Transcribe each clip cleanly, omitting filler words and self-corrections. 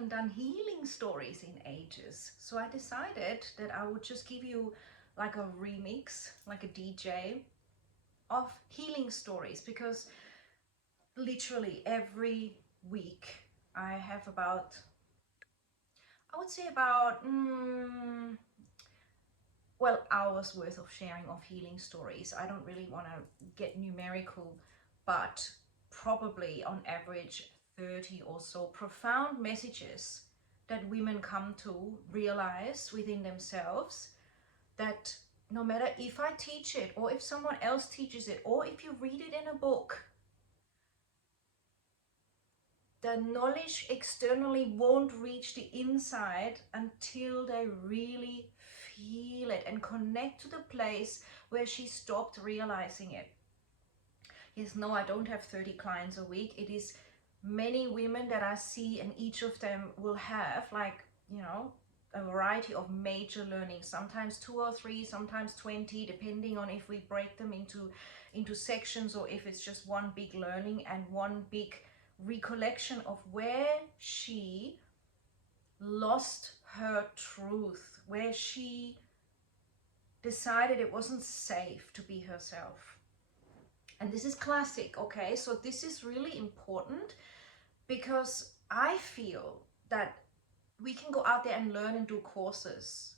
haven't done healing stories in ages. So I decided that I would just give you like a remix, like a DJ of healing stories, because literally every week I have about, I would say about, well, hours worth of sharing of healing stories. I don't really want to get numerical, but probably on average 30 or so profound messages that women come to realize within themselves, that no matter if I teach it or if someone else teaches it or if you read it in a book, the knowledge externally won't reach the inside until they really feel it and connect to the place where she stopped realizing it. Yes, no, I don't have 30 clients a week. It is many women that I see, and each of them will have, like, you know, a variety of major learnings, sometimes 2 or 3, sometimes 20, depending on if we break them into sections or if it's just one big learning and one big recollection of where she lost her truth, where she decided it wasn't safe to be herself. And this is classic, okay? So this is really important, because I feel that we can go out there and learn and do courses.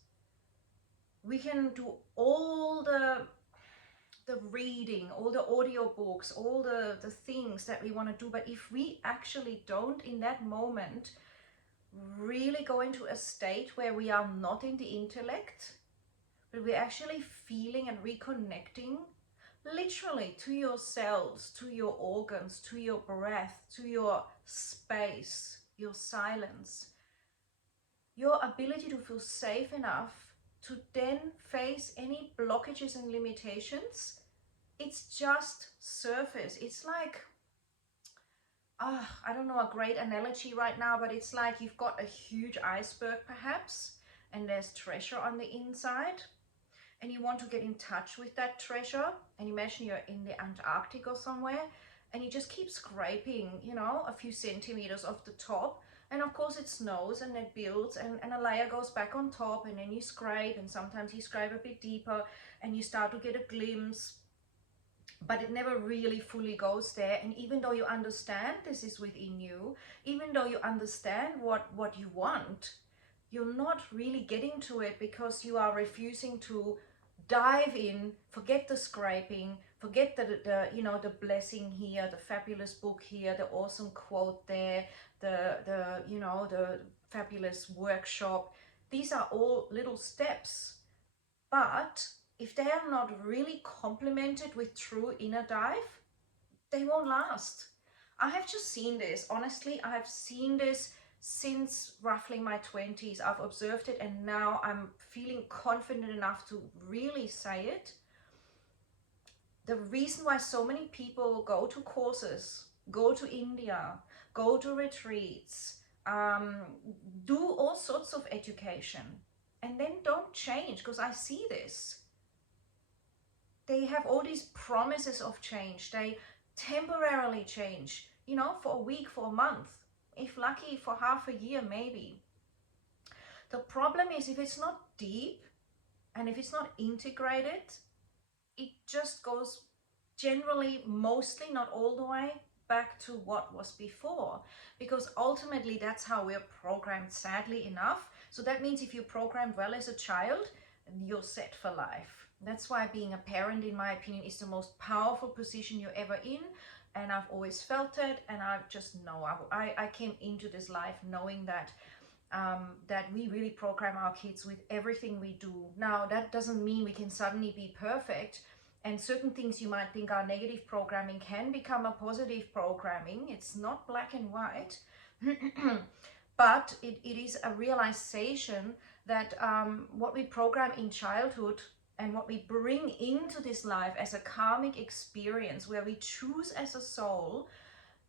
We can do all the reading, all the audio books, all the things that we want to do. But if we actually don't in that moment really go into a state where we are not in the intellect, but we're actually feeling and reconnecting literally to your cells, to your organs, to your breath, to your space, your silence, your ability to feel safe enough to then face any blockages and limitations, it's just surface. It's like, I don't know a great analogy right now, but it's like you've got a huge iceberg perhaps, and there's treasure on the inside, and you want to get in touch with that treasure, and imagine you're in the Antarctic or somewhere, and you just keep scraping, you know, a few centimeters off the top, and of course it snows and it builds, and a layer goes back on top, and then you scrape, and sometimes you scrape a bit deeper, and you start to get a glimpse, but it never really fully goes there. And even though you understand this is within you, even though you understand what you want, you're not really getting to it because you are refusing to dive in, forget the scraping, forget the you know, the blessing here, the fabulous book here, the awesome quote there, the you know, the fabulous workshop. These are all little steps, but if they are not really complemented with true inner dive, they won't last. I have just seen this, honestly, I have seen this since roughly my 20s. I've observed it, and now I'm feeling confident enough to really say it. The reason why so many people go to courses, go to India, go to retreats, do all sorts of education, and then don't change, because I see this. They have all these promises of change. They temporarily change, you know, for a week, for a month, if lucky for half a year maybe. The problem is, if it's not deep and if it's not integrated, it just goes generally, mostly, not all the way, back to what was before, because ultimately that's how we're programmed, sadly enough. So that means if you're programmed well as a child, you're set for life. That's why being a parent, in my opinion, is the most powerful position you're ever in. And I've always felt it, and I just know I came into this life knowing that that we really program our kids with everything we do. Now, that doesn't mean we can suddenly be perfect, and certain things you might think are negative programming can become a positive programming. It's not black and white. But it is a realization that what we program in childhood and what we bring into this life as a karmic experience, where we choose as a soul,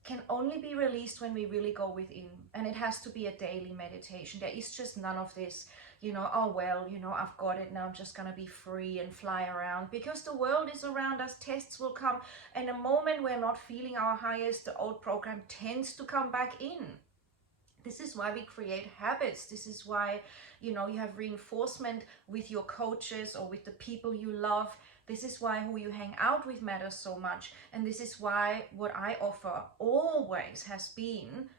can only be released when we really go within. And it has to be a daily meditation. There is just none of this, you know, oh well, you know, I've got it now, I'm just gonna be free and fly around, because the world is around us. Tests will come, and the moment we're not feeling our highest, the old program tends to come back in. This is why we create habits. This is why, you know, you have reinforcement with your coaches or with the people you love. This is why who you hang out with matters so much. And this is why what I offer always has been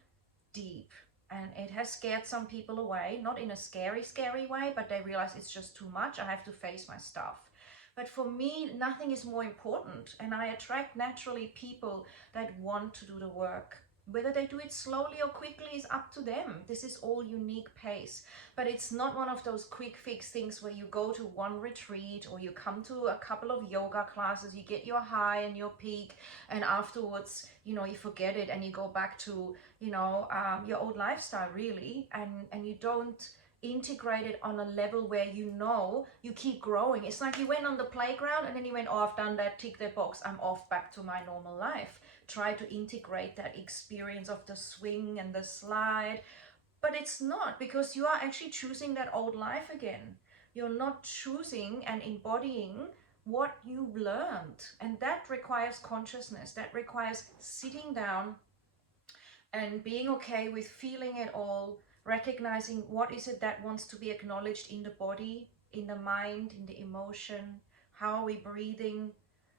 deep. And it has scared some people away, not in a scary way, but they realize it's just too much. I have to face my stuff. But for me, nothing is more important. And I attract naturally people that want to do the work. Whether they do it slowly or quickly is up to them. This is all unique pace. But it's not one of those quick fix things where you go to one retreat or you come to a couple of yoga classes, you get your high and your peak, and afterwards, you know, you forget it and you go back to, you know, your old lifestyle really, and you don't integrate it on a level where you know you keep growing. It's like you went on the playground and then you went, oh, I've done that, tick that box, I'm off back to my normal life. Try to integrate that experience of the swing and the slide, but it's not, because you are actually choosing that old life again. You're not choosing and embodying what you've learned, and that requires consciousness. That requires sitting down and being okay with feeling it all, recognizing what is it that wants to be acknowledged in the body, in the mind, in the emotion. How are we breathing?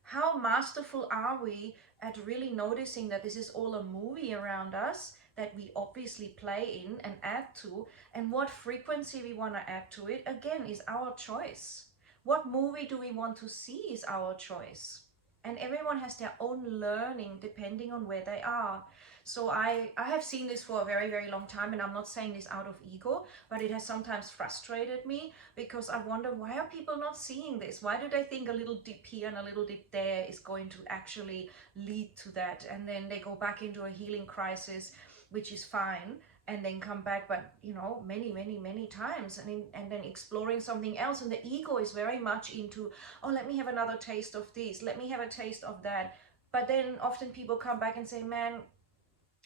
How masterful are we at really noticing that this is all a movie around us that we obviously play in and add to, and what frequency we want to add to it, again, is our choice. What movie do we want to see is our choice. And everyone has their own learning depending on where they are. So I have seen this for a very, very long time, and I'm not saying this out of ego, but it has sometimes frustrated me, because I wonder, why are people not seeing this? Why do they think a little dip here and a little dip there is going to actually lead to that? And then they go back into a healing crisis, which is fine, and then come back, but you know, many times, and then exploring something else. And the ego is very much into, oh, let me have another taste of this, let me have a taste of that. But then often people come back and say, man,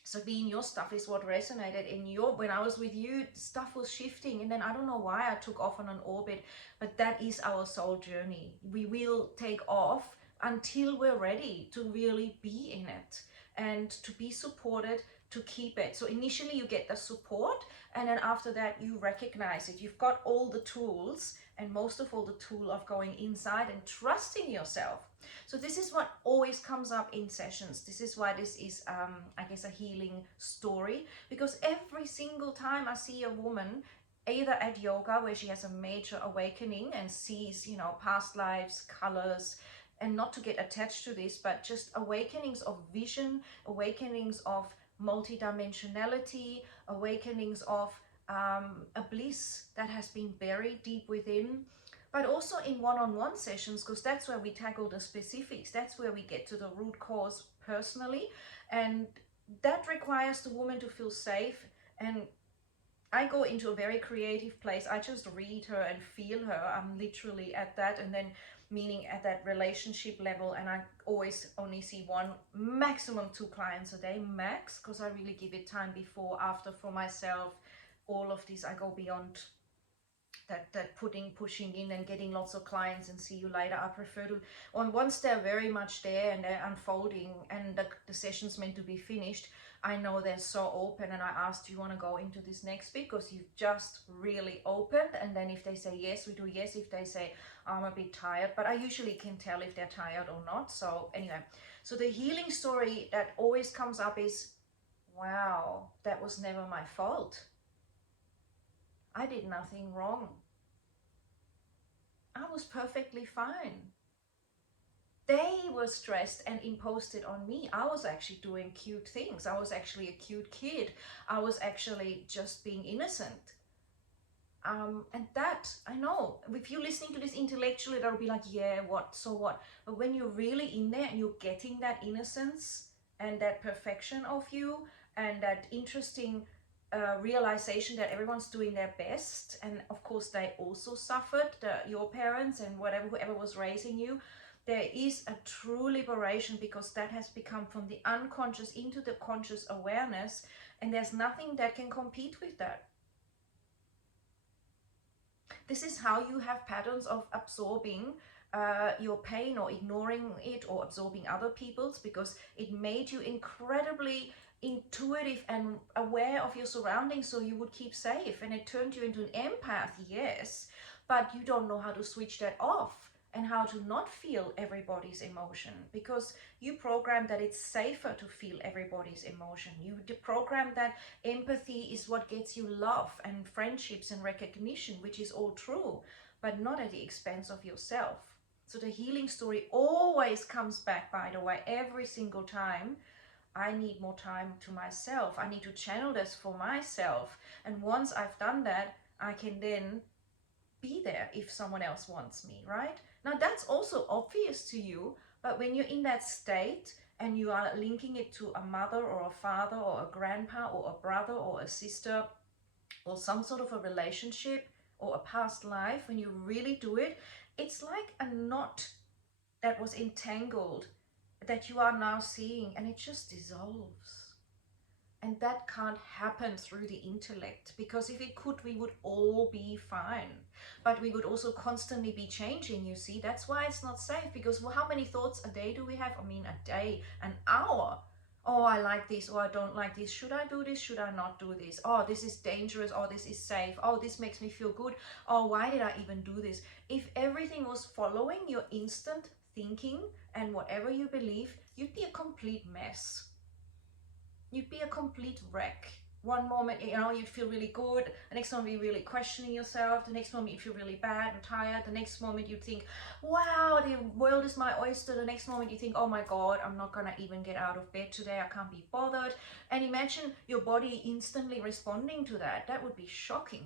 Sabine, your stuff is what resonated in your, when I was with you, stuff was shifting, and then I don't know why I took off on an orbit. But that is our soul journey. We will take off until we're ready to really be in it and to be supported, to keep it. So initially you get the support, and then after that you recognize it. You've got all the tools, and most of all the tool of going inside and trusting yourself. So this is what always comes up in sessions. This is why this is, I guess, a healing story, because every single time I see a woman, either at yoga where she has a major awakening and sees, you know, past lives, colors, and not to get attached to this, but just awakenings of vision, awakenings of multidimensionality, awakenings of a bliss that has been buried deep within. But also in one-on-one sessions, because that's where we tackle the specifics. That's where we get to the root cause personally. And that requires the woman to feel safe. And I go into a very creative place. I just read her and feel her. I'm literally at that, and then meaning at that relationship level. And I always only see one, maximum 2 clients a day, max, because I really give it time before, after, for myself. All of this, I go beyond that pushing in and getting lots of clients and see you later. I prefer to, once they're very much there and they're unfolding and the session's meant to be finished, I know they're so open, and I ask, do you want to go into this next bit, because you've just really opened. And then if they say yes, we do yes. If they say I'm a bit tired, but I usually can tell if they're tired or not. So anyway, so the healing story that always comes up is, wow, that was never my fault. I did nothing wrong. I was perfectly fine. They were stressed and imposed it on me. I was actually doing cute things. I was actually a cute kid. I was actually just being innocent. And that, I know, if you're listening to this intellectually, that'll be like, yeah, what, so what? But when you're really in there and you're getting that innocence and that perfection of you and that interesting realization that everyone's doing their best, and of course they also suffered, your parents and whoever was raising you, there is a true liberation, because that has become from the unconscious into the conscious awareness, and there's nothing that can compete with that. This is how you have patterns of absorbing your pain, or ignoring it, or absorbing other people's, because it made you incredibly intuitive and aware of your surroundings so you would keep safe, and it turned you into an empath, yes, but you don't know how to switch that off and how to not feel everybody's emotion, because you program that it's safer to feel everybody's emotion. You program that empathy is what gets you love and friendships and recognition, which is all true, but not at the expense of yourself. So the healing story always comes back, by the way, every single time. I need more time to myself. I need to channel this for myself. And once I've done that, I can then be there if someone else wants me, right? Now that's also obvious to you, but when you're in that state and you are linking it to a mother or a father or a grandpa or a brother or a sister or some sort of a relationship or a past life, when you really do it, it's like a knot that was entangled that you are now seeing, and it just dissolves. And that can't happen through the intellect, because if it could, we would all be fine. But we would also constantly be changing, you see. That's why it's not safe, because how many thoughts a day do we have? I mean, a day, an hour. Oh, I like this, or I don't like this. Should I do this? Should I not do this? Oh, this is dangerous. Oh, this is safe. Oh, this makes me feel good. Oh, why did I even do this? If everything was following your instant thinking and whatever you believe, you'd be a complete mess. You'd be a complete wreck. One moment, you'd feel really good. The next moment, you're really questioning yourself. The next moment, you feel really bad and tired. The next moment, you think, wow, the world is my oyster. The next moment, you think, oh my God, I'm not going to even get out of bed today. I can't be bothered. And imagine your body instantly responding to that. That would be shocking.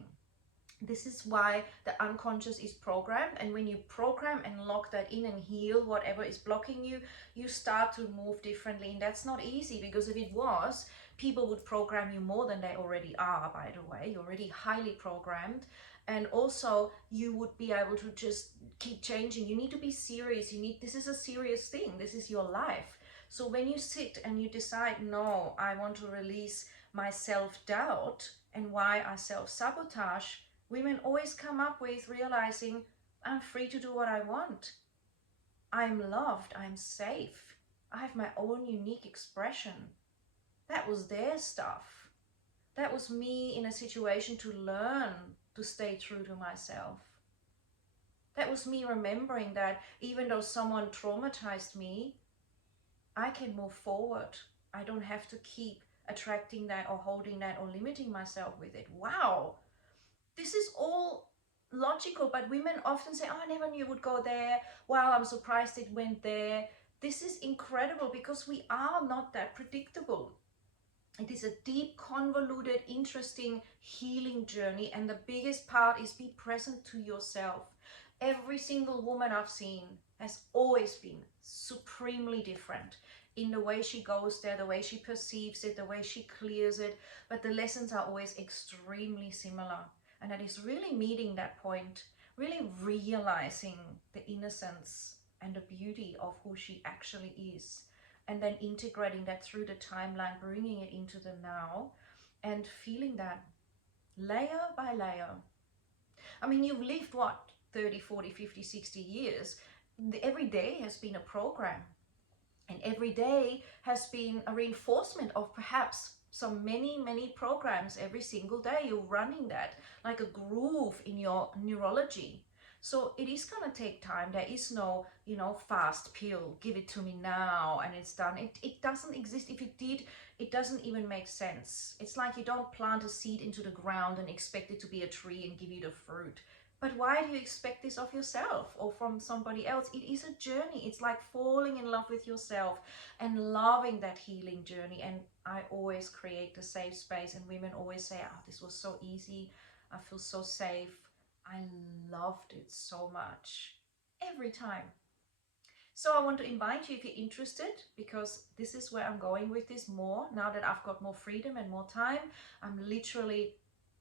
This is why the unconscious is programmed, and when you program and lock that in and heal whatever is blocking you, you start to move differently. And that's not easy, because if it was, people would program you more than they already are, by the way. You're already highly programmed, and also you would be able to just keep changing. You need to be serious. This is a serious thing. This is your life. So when you sit and you decide, no, I want to release my self-doubt and why I self-sabotage, women always come up with realizing, I'm free to do what I want. I'm loved. I'm safe. I have my own unique expression. That was their stuff. That was me in a situation to learn to stay true to myself. That was me remembering that even though someone traumatized me, I can move forward. I don't have to keep attracting that or holding that or limiting myself with it. Wow. This is all logical, but women often say, oh, I never knew it would go there. Wow, I'm surprised it went there. This is incredible, because we are not that predictable. It is a deep, convoluted, interesting healing journey, and the biggest part is be present to yourself. Every single woman I've seen has always been supremely different in the way she goes there, the way she perceives it, the way she clears it, but the lessons are always extremely similar. And that is really meeting that point, really realizing the innocence and the beauty of who she actually is, and then integrating that through the timeline, bringing it into the now, and feeling that layer by layer. I mean, you've lived what, 30, 40, 50, 60 years. Every day has been a program, and every day has been a reinforcement of perhaps some many programs. Every single day you're running that like a groove in your neurology. So it is going to take time. There is no, fast pill, give it to me now and it's done. It doesn't exist. If it did, it doesn't even make sense. It's like you don't plant a seed into the ground and expect it to be a tree and give you the fruit. But why do you expect this of yourself or from somebody else? It is a journey. It's like falling in love with yourself and loving that healing journey. And I always create the safe space, and women always say, oh, this was so easy. I feel so safe. I loved it so much every time. So I want to invite you, if you're interested, because this is where I'm going with this more. Now that I've got more freedom and more time, I'm literally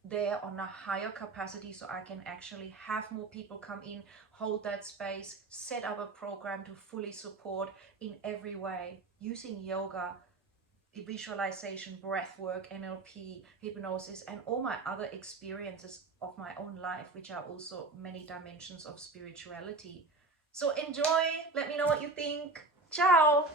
there on a higher capacity, so I can actually have more people come in, hold that space, set up a program to fully support in every way, using yoga, visualization, breath work, NLP, hypnosis, and all my other experiences of my own life, which are also many dimensions of spirituality. So enjoy, let me know what you think. Ciao!